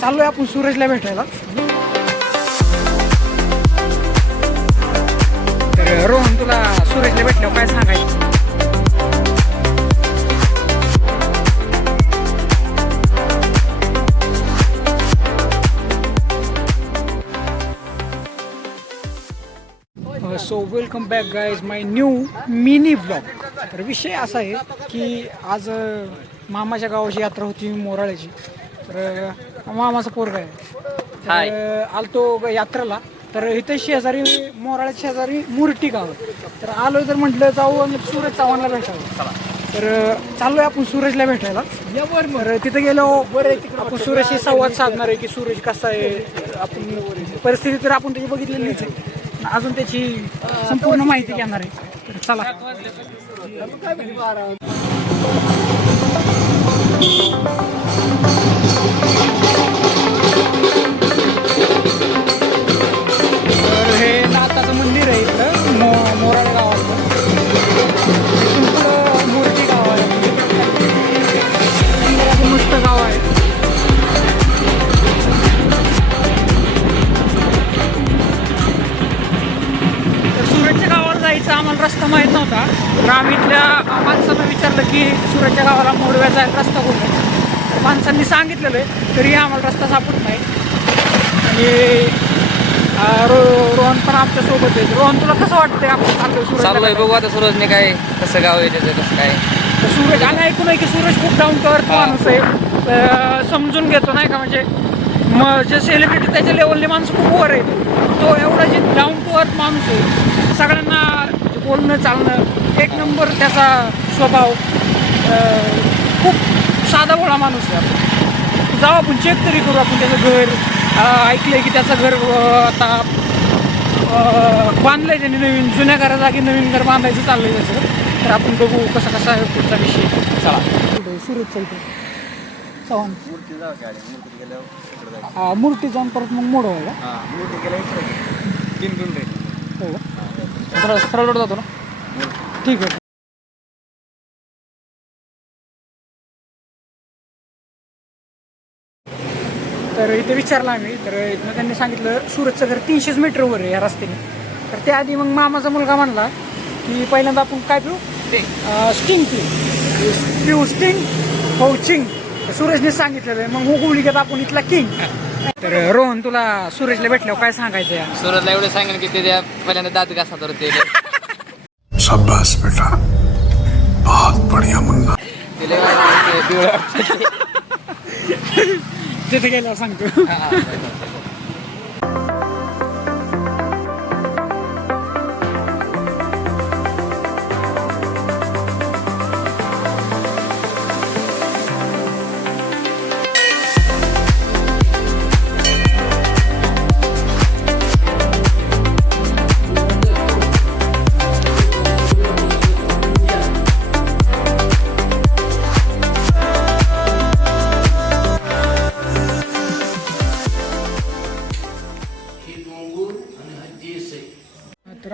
चाललोय आपण सूरजला भेटायला. तर रोहन तुला सूरजला भेटल्यावर काय सांगायचं? So welcome back guys my new mini blog तर विषय असा आहे की आज मामाच्या गावाची यात्रा होती मोराळ्याची. तर मामाचा पोरगा आहे. हाय. तर आलतो ग- यात्रेला. तर इथे शेजारी मोराळ्याच्या शेजारी मुरटी गाव आहे. तर आलो तर म्हटलं जाऊ आणि सूरज चव्हाणला भेटावं. तर चाललोय आपण सूरजला भेटायला. तर तिथे गेलो. बरं आपण सूरजशी संवाद साधणार आहे की सूरज कसा आहे. आपण परिस्थिती तर आपण त्याची बघितलेलीच आहे. अजून त्याची संपूर्ण माहिती घेणार आहे. तर चला. Thank you. जायचं आम्हाला रस्ता माहीत नव्हता. तर आम्ही इथल्या माणसांना विचारलं की सुरतच्या गावाला मोडव्या जायला रस्ता आहे? तर माणसांनी सांगितलेलं आहे तरी आम्हाला रस्ता सापडत नाही. आणि रो रोहन पण आमच्यासोबत आहे. रोहन तुला कसं वाटतंय आपण चाललोय चाललोय सुरत बघू आता सूरजने काय कसं गाव आहे त्याचं कसं काय. सूरज आणि ऐकून आहे की सूरज खूप डाऊन टू अर्थ माणूस आहे. अं, समजून घेतो नाही का? म्हणजे मग जे सेलिब्रिटी त्याच्या लेवलले माणसं खूप वर आहे तो एवढा जे डाऊन टू अर्थ माणूस आहे. सगळ्यांना बोलणं चालणं एक नंबर त्याचा स्वभाव खूप साधा भोळा माणूस आहे आपण. जाऊ आपण चेक तरी करू आपण त्याचं घर. अं, ऐकलंय की त्याचं घर आता अं, बांधलंय त्याने नवीन जुन्या घरा जागी नवीन घर बांधायचं चाललंय त्याचं. तर आपण बघू कसा कसा आहे पुढचा विषय. चला. सुरत चालतो चव्हाण. हा, मूर्ती जाऊन परत मग मोड व्हायला हो? सरळ सरळ रोड जातो ना? ठीक आहे. तर इथे विचारलं आम्ही तर इथनं त्यांनी सांगितलं सुरतचं घर तीनशेच मीटरवर आहे या रस्त्याने. तर त्याआधी मग मामाचा मुलगा म्हणला की पहिल्यांदा आपण काय पिऊ? अं, स्टिंग पिऊ. पिऊ स्टिंग हो चिंग. तर सूरजने सांगितलेलं आहे मग हुगुली घेत आपण इथला किंग तर रोहन तुला सूरजला भेटल्यावर काय सांगायचं या सूरजला एवढं सांगेन की ते पहिल्यांदा दात घासा तर ते शाबाश बेटा. बहुत बढ़िया मुन्ना. पिवळं. तिथे गेल्यावर सांगतो.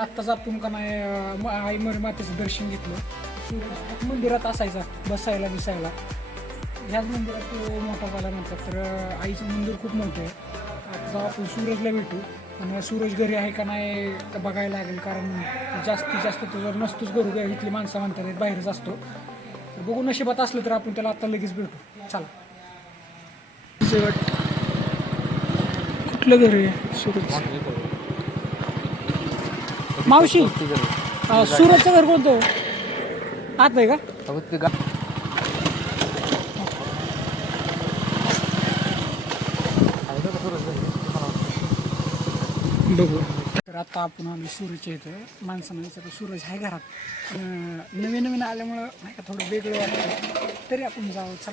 आत्ताच आपण का नाही अं, म- आई मरी मातेचं दर्शन घेतलं. मंदिरात असायचा बसायला बिसायला ह्याच मंदिरात तो मोठा झाला म्हणतात तर अं, आईचं मंदिर खूप मोठं आहे. आता आपण सूरजला भेटू. आणि सूरज घरी आहे का नाही तर बघायला लागेल कारण जास्तीत जास्त तो जर नसतोच घरू इथली माणसं म्हणतात बाहेरच असतो. तर बघू नशिबात असलं तर आपण त्याला आत्ता लगेच भेटू. चला. शेवट. कुठलं घर आहे? सूरज. मावशी अं, सुरतचं घर कोणतं? आत आहे का? बघू तर आता आपण आम्ही सूरजच्या इथं. माणसानं विचारलं सूरज आहे घरात. अं, नवीन नवीन आल्यामुळं नाही का थोडं वेगळं वाटतं. तरी आपण जाऊ चल.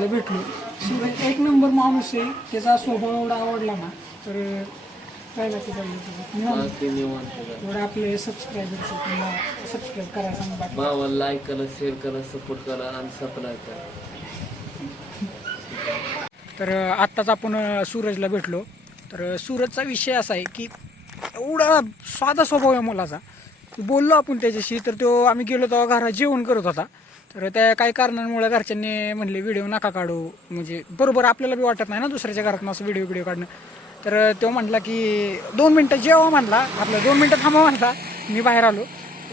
सूरजला भेटलो. सूरज एक नंबर माणूस आहे त्याचा स्वभाव एवढा आवडला ना तर काय लागते एवढं आपले सबस्क्रायबर्स सबस्क्राईब करायला सांग भावाला लाईक करा शेअर करा सपोर्ट करा आणि सबस्क्राईब करा. तर आत्ताच आपण सूरजला भेटलो. तर सूरजचा विषय असा आहे की एवढा साधा स्वभाव आहे मुलाचा. बोललो आपण त्याच्याशी तर तो आम्ही गेलो तेव्हा घरात जेवण करत होता. तर त्या काही कारणांमुळे घरच्यांनी म्हणले व्हिडिओ नका काढू. म्हणजे बरोबर आपल्याला बी वाटत नाही ना दुसऱ्याच्या घरातून असं व्हिडिओ व्हिडिओ काढणं. तर तो म्हटला की दोन मिनटं जेवा म्हणला आपलं दोन मिनटं थांबा म्हणला मी बाहेर आलो.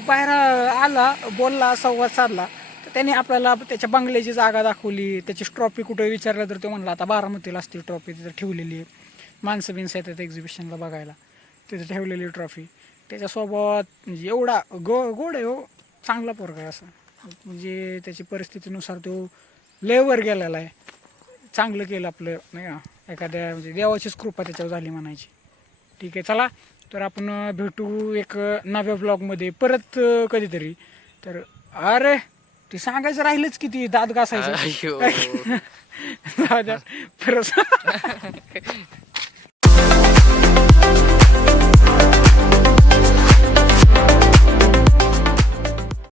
बाहेर आला बोलला संवाद साधला. तर त्याने आपल्याला त्याच्या बंगल्याची जागा दाखवली त्याची ट्रॉफी कुठे विचारलं तर तो म्हणला आता बारामतीला असते ट्रॉफी तिथं ठेवलेली आहे. माणसं बिनसं येतात एक्झिबिशनला बघायला. तिथं ठेवलेली ट्रॉफी. त्याच्यासोबत म्हणजे एवढा गो गोड आहे हो चांगला पोरगा आहे असं. म्हणजे त्याची परिस्थितीनुसार तो लेवर गेलेला आहे. चांगलं केलं आपलं नाही का? एखाद्या म्हणजे देवाचीच कृपा त्याच्यावर झाली म्हणायची. ठीक आहे चला. तर आपण भेटू एक नव्या ब्लॉगमध्ये. परत कधीतरी. तर अरे ते सांगायचं राहिलंच किती दात घासायचं. परत.